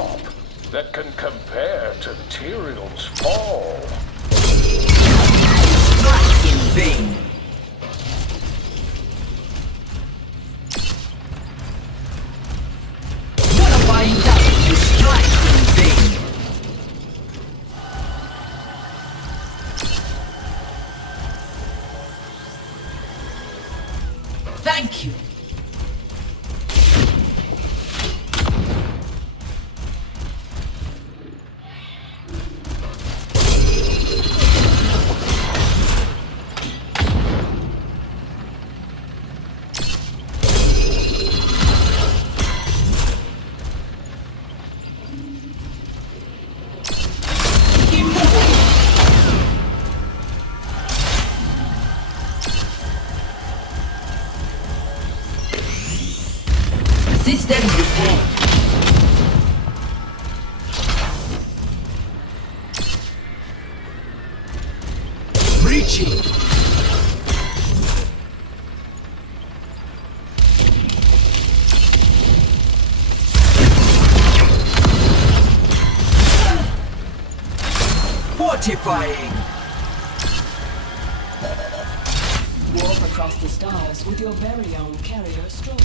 drop that can compare to Tyrion's fall. Strike in vain. Nullifying damage. You strike in vain. Thank you. System repair. Breaching. Fortifying. Walk across the stars with your very own carrier stroll.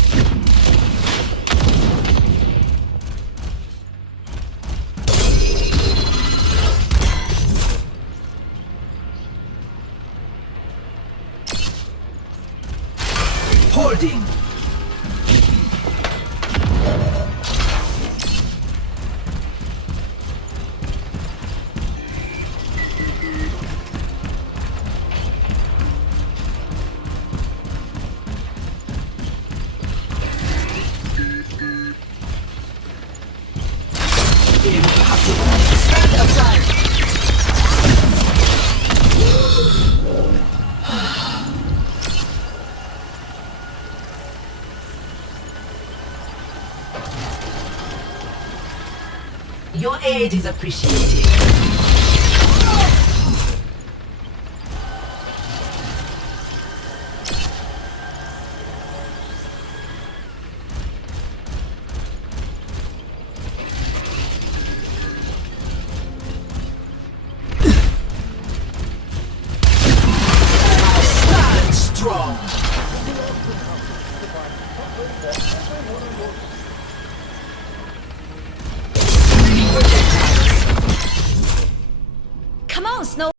Holding. Impossible. Stand aside. Your aid is appreciated. Stand strong. Come on, Snow.